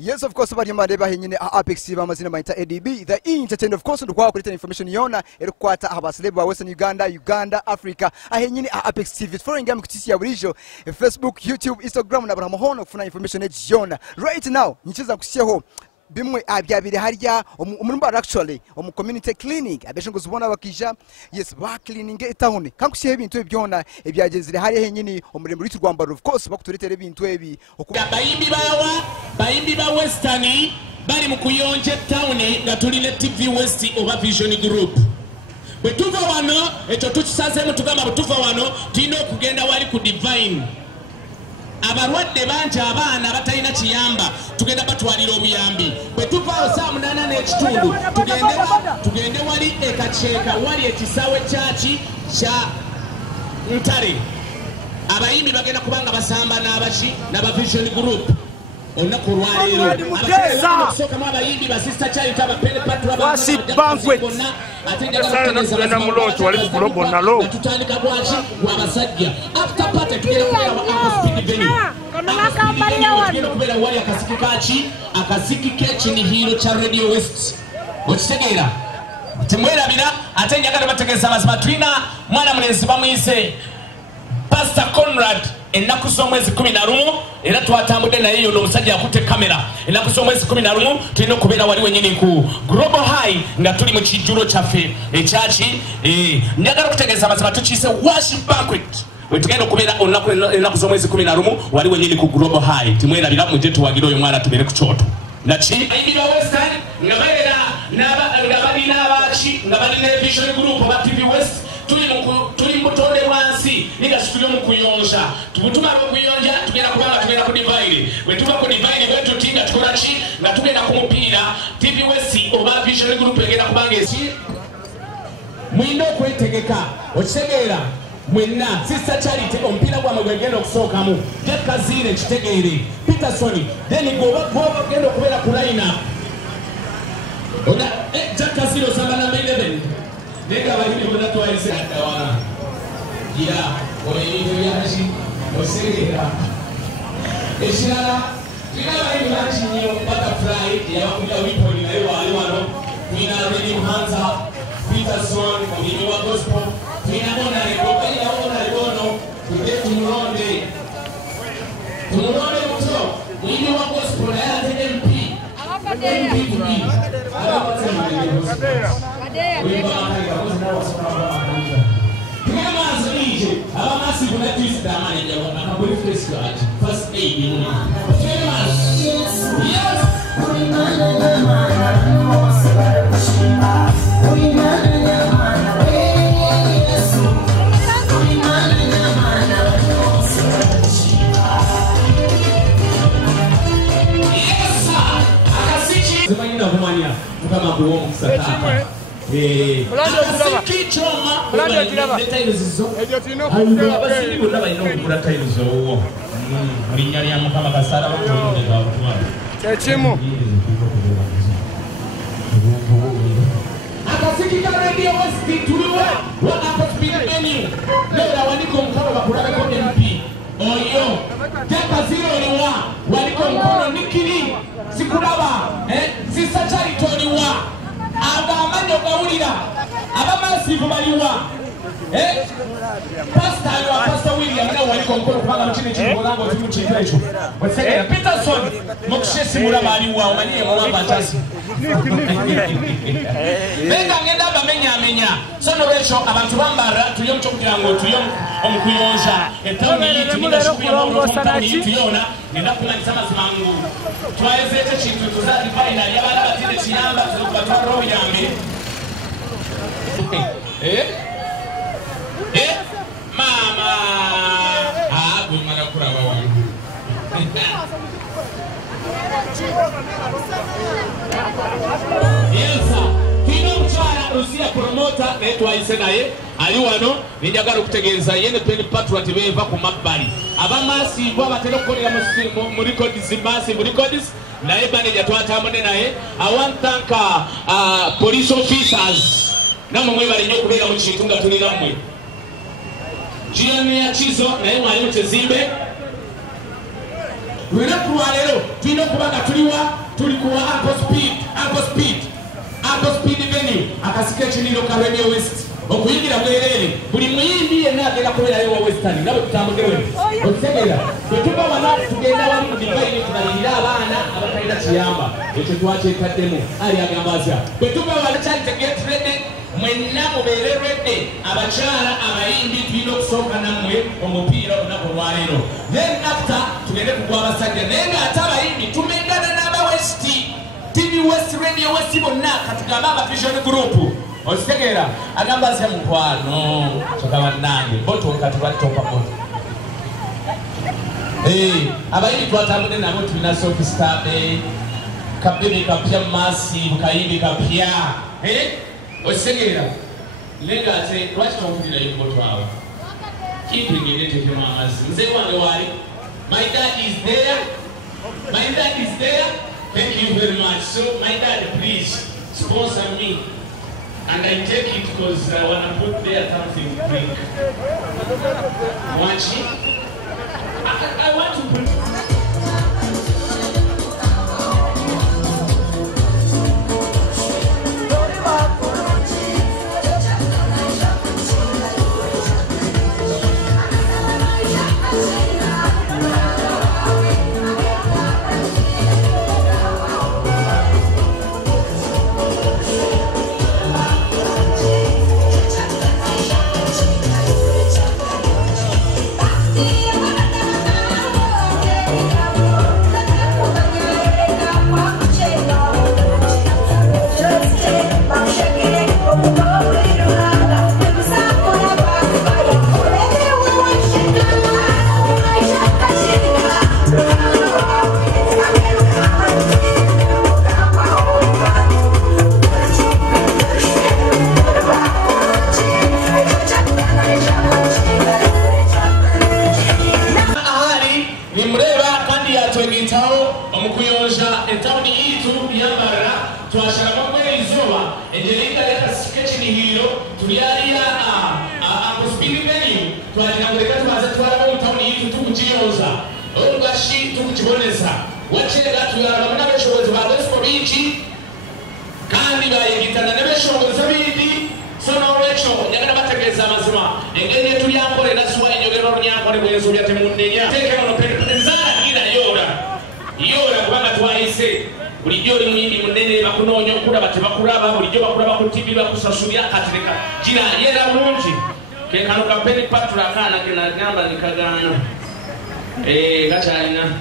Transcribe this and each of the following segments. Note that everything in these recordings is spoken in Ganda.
Yes, of course, bari mareba henyine Apex bamazina bayita ADB the entertainer of course ndukwa kureta information yona erukwata abaseleb ba Western Uganda, Africa ahenyine Apex TV for ingam kutisi ya burijo Facebook, YouTube, Instagram na baramuhono kufuna information yona right now nyikiza kusiyeho bimwe abyabiri harya Mbarara actually community clinic abeshingo zubona bakija yes ba cleaning town kankusiye ibintu byona ebyagezire hari henyine umurembo w'u Rwanda of course bakuturetere ibintu ebi bayimbi ba Western bari mu kuyonje town nga tuline TV West oba Vision Group betuva wano echo tukisaze mu tugamba betuva wano tino kugenda wali ku divine abarwadde banje abaana batalina kiyamba tugenda batwalira obuyambi betuva saa 8 n'ekitundu tugende wali ekacheka wali ekisawe kyachi kya ntare abayimbi bagenda kubanga basamba n'abachi n'aba Vision Group onaku lwaleero abasoka abayimbi ba sister child abapele patu wasi banquet atengera muloto wali ku global nalo tutandika bwachi wabasajja after party tugenda kubera speed venue kubera wali akasiki kechi ni hero cha Radio West okitegeera timwerabira ate njagala bategeza mazima tulina mwana mulenzi bamuyise Pastor Conrad ennaku z'omwezi 11 era twatambudde naye yo n'omusajja akutte kamera ennaku z'omwezi 11 tulina okubeera wali wenyini ku Global High nga tuli mu kijjulo kyaffe ekyaki njagala okutegeeza amazima tukiise worship banquet wetugenda okubeera ennaku z'omwezi 11 wali wenyini ku Global High timwerabira mujje tuwagira oyo mwana tubeere ku kyoto naki ayibira Western nga babeera nga balina abaaki nga balina Vision Group oba TV West tuli mutonde wansi niga tuli mu kuyonja tubutumala okuyonja tugenda kubanga tugenda ku divine wetuba ku divine wetu tinga tukola ki nga tugenda ku mupiira TV West oba Vision Group egenda kubanga esi mwino kwetegeka okitegeera mwenna sister Charity omupiira gwa magwegenda okusookamu Kazire kitegeere Peterson then goba genda okubeera ku line ona Kazire osamba na 11 nega bayini bona twaise atawana ya oyini yashi osegera eshirala tigaba bayini bachinyo butterfly ya kuja wipo ni nayo wano mina ready Hansa Peterson oyini wa gospel mina ona rego ya ona rego tuge tumuronde mto oyini wa gospel ya MP kama kuomba msataka akasikika Radio West tuliwa wakapospika menu leo waniko mkono bakurabe kwa MP oyo Kazire liwa waliko mkono nikiri sikulaba sister Charity liwa abamanyo gawulira abamasivu baliwa Pastor William na waliko mkono kupanga mchini chimulango timu chipecho wasegera Peterson mukshesi mulaba aliwa omanyie mulamba atasi Benga ngenda bamenya sono becho abantu bambara tuyo mcho kugira ngo tuyo omukuyonja etauni yiti ningashukuya mu etauni yiti yona ngenda kulangiza mazimangu twayezete chintu tuzadi baina yabala batinde chiyamba zokubata roho yambe mama gumana kuraba wangu Elsa kino mchara Rusia promoter netwa isenaye ali wano ninjagala okutegeeza yene pen patriot beva ku mabbali abamasi bwa batero kolera mu records basi mu records naye manager twatambone naye I want thank police officers namwe mwebale nyo kubeera mu kintu nga tulira mmwe Jioni ya chizo naye mwalimu Tezimbe lwera kulwalero tulina okubanga tulikuwa Uncle Speed venue akasika ekiniro ka Radio West okuyingira bwerere buli muyimbi yenna agenda kubeerayo wa Western nabo tutambuddewe okutegeera bwe tuba wano tugenda wali mu divaini tubalirira abaana abatalina kiyamba ekyo twakyetaddemu ali agamba atya bwe tuba wali kyali tegeetirede mwenna mubeere redde abakyala abayimbi tulina okusooka nammwe omupiira olunaku olwaleero then after tugende kugwa abasajja naye ng'ate abayimbi tumengana n'abawesti TV West Radio West bonna katugamba aba vision group ostegera agamba se mukwano chokaba nange boto katubatopa moto abayimbi twatambude nabo tulina soft star kabebe kapya massive kayimbi kapya ostegera lenga ate twachokudira imboto awo keep bringing it to mamas nze wange wali my dad is there. Thank you very much. So, my dad, please sponsor me. And I take it because I want to put there something to drink. Watch it. I want to put.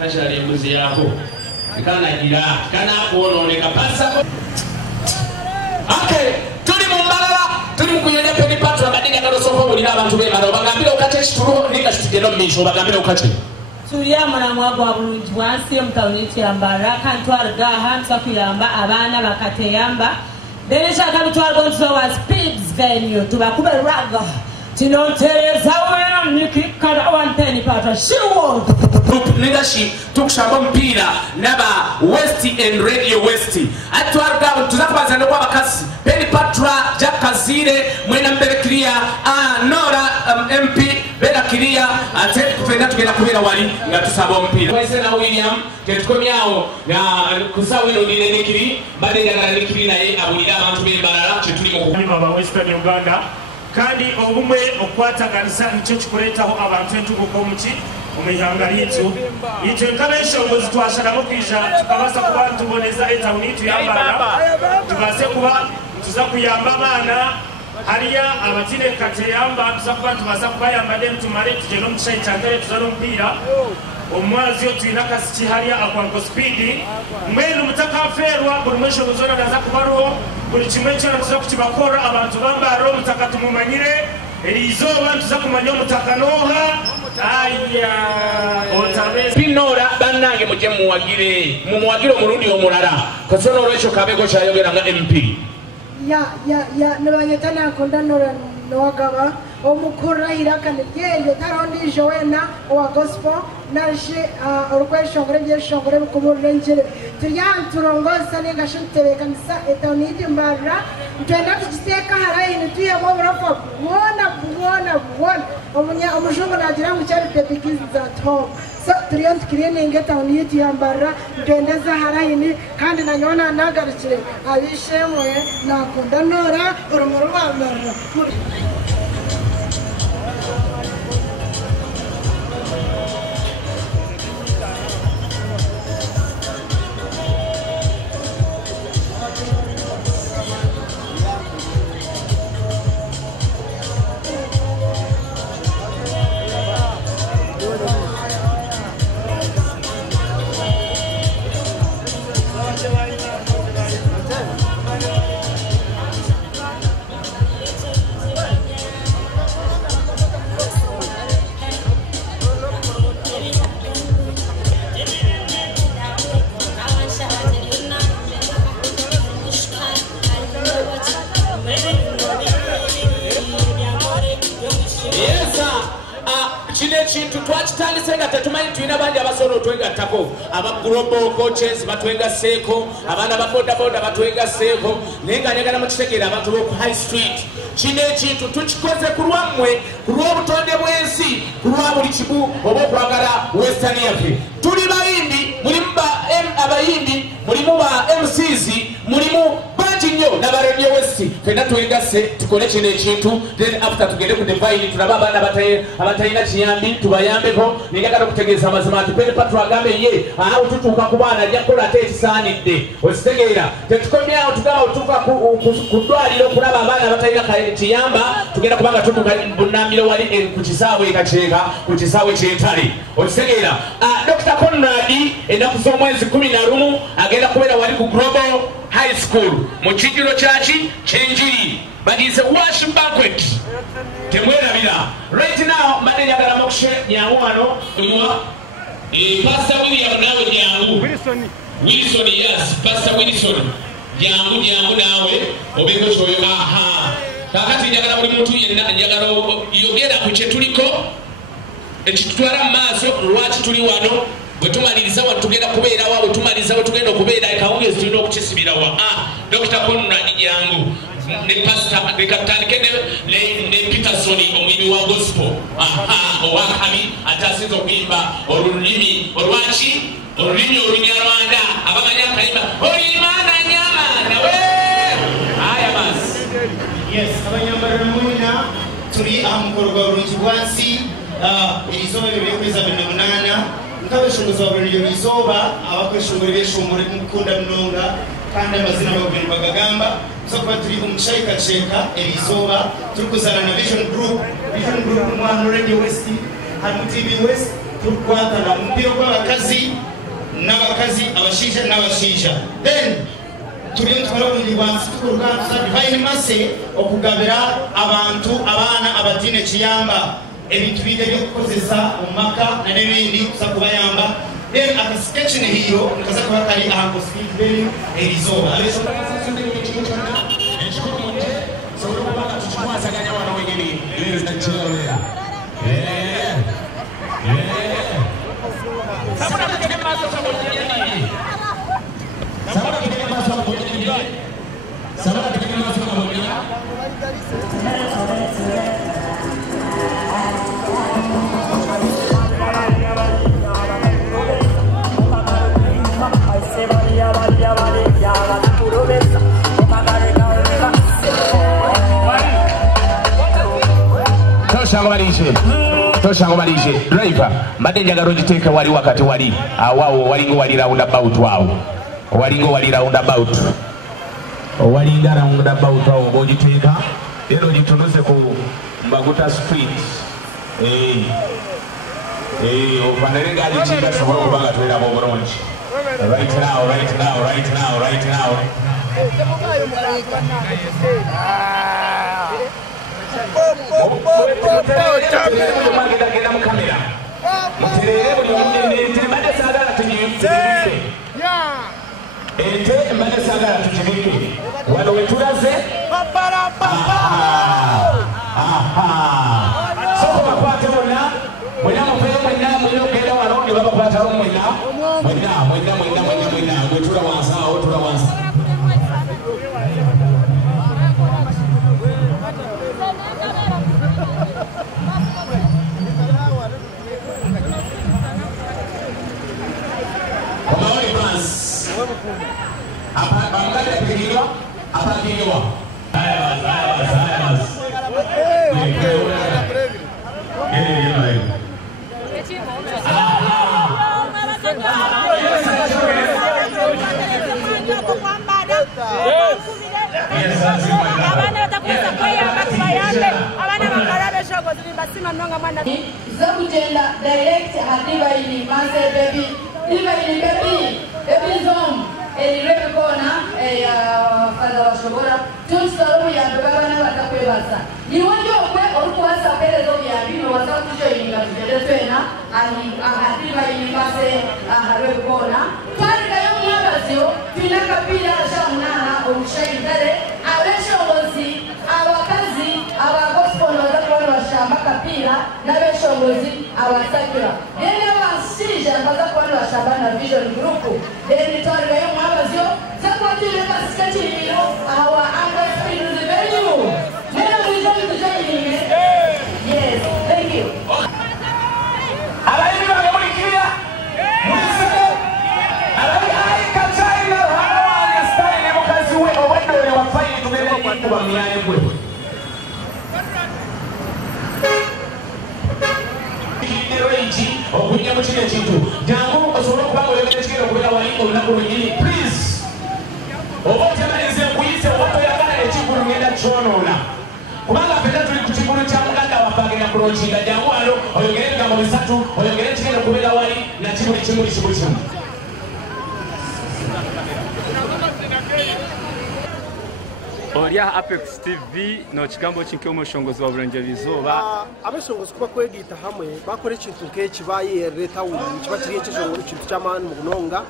Kachari mbuzi yako kana gira kana kuononeka pasa. Okay, tuli mu Mbarara tuli mukuyenda peni patra badinga kalo sofo bulira abantu be bano bagambira okate kituro nika kitugero misho bagambira okate tuya mwana mwagwa bulungi wansi omutawuniti ya Mbarara kantwara gaha nsa kuyamba abana bakateyamba denesha kabitwara gonzo wa Speeds venue tubakube raga tinontereza wena nikikara wanteni patra shiwo leadership tukushamba mpira naba West and Radio West atwarga tuzakubanza kwa bakasi Penny Patra Jakazire mwena mbere clear Nora MP bera clear ate kufenda tugenda kubera wali ngatusaba mpira wese na William tetukomyao na kusawe no dinekiri bade ngana nekiri naye abulira abantu b'Mbarara chetuli mu baba Western Uganda kandi obumwe okwata kanisa nicho kikuretaho abantu entuko muki umihanga yitu nkana ishongozi twashaka kwisha tukabasa kuba tuboneza etawuni yitu ya Mbarara tubase kuba tuza kuyamba abana hariya abatine kate yamba tuza kuba tubasa kuba yamba dem tumare tugeno mucayi cyangere tuzano mpira omwazi yo twina kasiki hariya akwanko Speed mwene umutakaferwa buri mwesho buzona naza kubaro buri kimwe cyane tuza kukibakora abantu bambaro mutakatumumanyire izoba tuza kumanya mutakanoha aya otabese binora banange muje muwagire umurundi omulala kasono olwekyo kabego kyayogera nga MP ya nabanyetana konda nora nowagaba omukurahira kane yeye tarondije wena wa gospel naje urukweshongore byeshongore bukumurengere turongoza ningashintebe kanisa etanidi Mbarara twenda tukiteka harayini tuyemo burafa bona omujungu nagira ngo cyari baby kids at home so turiyo tukirininge tawuni yitu ya Mbarara ndendeza harayini kandi nanyona nagarukire abishemwe nakunda nora urumuri rwa Mbarara. Chintu twachitandisega tetumanyi tulina bangi abasobola otwegattako aba global coaches batwegasseeko abaana ba bodaboda batwegasseeko naye nga njagala mukitegeera abantu b'oku high street kino ekintu tukikoze ku lwammwe ku lw'obutonde bw'ensi ku lwa buli kimu oba okwagala western yaffe tuli bayimbi mulimu abayimbi mulimu ba MCs mulimu bangi nnyo n'aba Radio West fenna twegasse tukole kino ekintu then after tugende ku divine tulaba abaana abatalina kiyambi tubayambeko njagala okutegeeza amazima ati Pere Patro agambe ye awo tutuuka ku baana ajja kukola ate ekisaanidde okitegeera tetukomyawo tugamba otuuka ku ddwaliro okulaba abaana abatalina kiyamba tugenda kubanga tutuuka bunnambiro wali ku kisaawe ekakyeka ku kisaawe kyentale okitegeera Dr. Conrad ennaku z'omwezi 11 agenda kubeera wali ku Global High School mu kijjulo kyaki kyenjiri but it's a worship banquet temwerabira right now mbadde njagala mokushe nyangu wano Pastor William nawe nyangu Wilson yes Pastor Wilson nyangu nawe obeko kyoyo kakati njagala buli muntu yenna njagala yogera ku kye tuliko ekitutwala mu maaso lwaki tuli wano bwe tumaliriza wano tugenda kubeera wa bwe tumaliriza bwe tugenda okubeera ekawungezi tulina okukisibira wa Dr. Conrad Nyangu ne Pastor nekatandike ne Peterson omuyimbi wa gospel owakabi ate asinza okuyimba olulimi olwaki olulimi olunyarwanda abamanya akayimba oyimana nyamana we aya basi yes abanyambarara mwina turi amukoro gwa bulungi bwansi erizoba ebyokweza 28 nkabeshongoza babiri erizoba abakweshongora ebyeshongore mukunda mnonga kandi amazina bagenda bagagamba tuzakuba turi omukyayikaceka erizoba turi kuzana na vision group mwana Radio West hano TV West turi kukwatana umupira gw'abakazi n'abakazi abashisha n'abashisha then turiyo twara bulungi bwansi tukuruka divine mase okugabira abantu abana abatine kiyamba ebintu bide byo kukozesa mu maka na n'ebindi kuza kubayamba then akasketch ne hiyo nikaza kuba kali ahango speed ben erizoba Toshango malije driver mbadde njagala ogiteeke wali wakati wali awawo walingo wali roundabout wawo walingo wali roundabout walinga roundabout awo bogiteeka era ogitunuze ku Mbaguta street ofanire ngalikinga sobola okubanga tubeeramu obulungi right now Zakutenda direct hadiba ini mase baby iba ini baby zone elirebe kona ya fadha washobora tunstaro ya baba batakwebasa ni wonjo kwe orukwasa pele zo ya bino wasakujo inga tujede tena hadiba ini mase harebe kona twari kayo mwabazyo tunaka pila shamnana omushaidare abesho ngozi abakazi abagospel bazakora bashamba kapira n'abeshongozi abasakira yene basije bazakora bashamba na vision group yene twari yo mwabazyo zakwatire kasikati biro awa anga spin the venue nena vision tujayiye. Yes, thank you. Abayi baba muri kiriya museke abayi ai kachaina hawa ya style mukazi we obadore wafayi tubele kuba miyaye kwe okunya mukino ekintu jangu osobola okubanga oyogera ekigero kubera wali olunaku lwenyini please oba otemereze nkuyise oba toyagala ekigulu ngenda kyonoona kubanga fena tuli ku kigulu kya muganda waffe agenda kulonkinga jangu wano oyogere ebigambo bisatu oyogere ekigero kubera wali nakimuli kimuli kimu kimu. Oria Apex TV no kigambo kinke umushongozi wa Burenge bizoba abashongozi kuba kwegita hamwe bakora ikintu kekibaye leta wuri kiba kiri cy'ishongoro ikintu cy'amani mu bunonga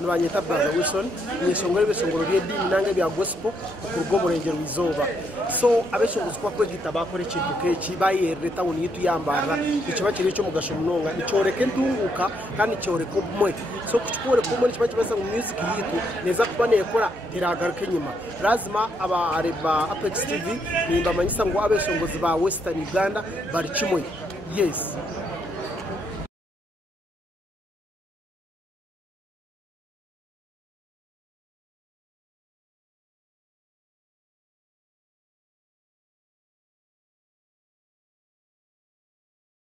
nibanyeta Brother Wilson nyeshongoro besongoro ry'edini nange bya gospel kurwo Burenge bizoba so abashongozi kuba kwegita bakora ikintu kekibaye leta wuri yitu yambara ikiba kiri cyo mugasho munonga icoreke ndunguka kandi cyoreke umwe so kuchukore kumwe kiba kibasa mu music yitu neza kuba nekora iragaruke nyuma lazima aba areba Apex TV nimba manyisa ngo abeshongozi ba Western Uganda bari kimwe. Yes.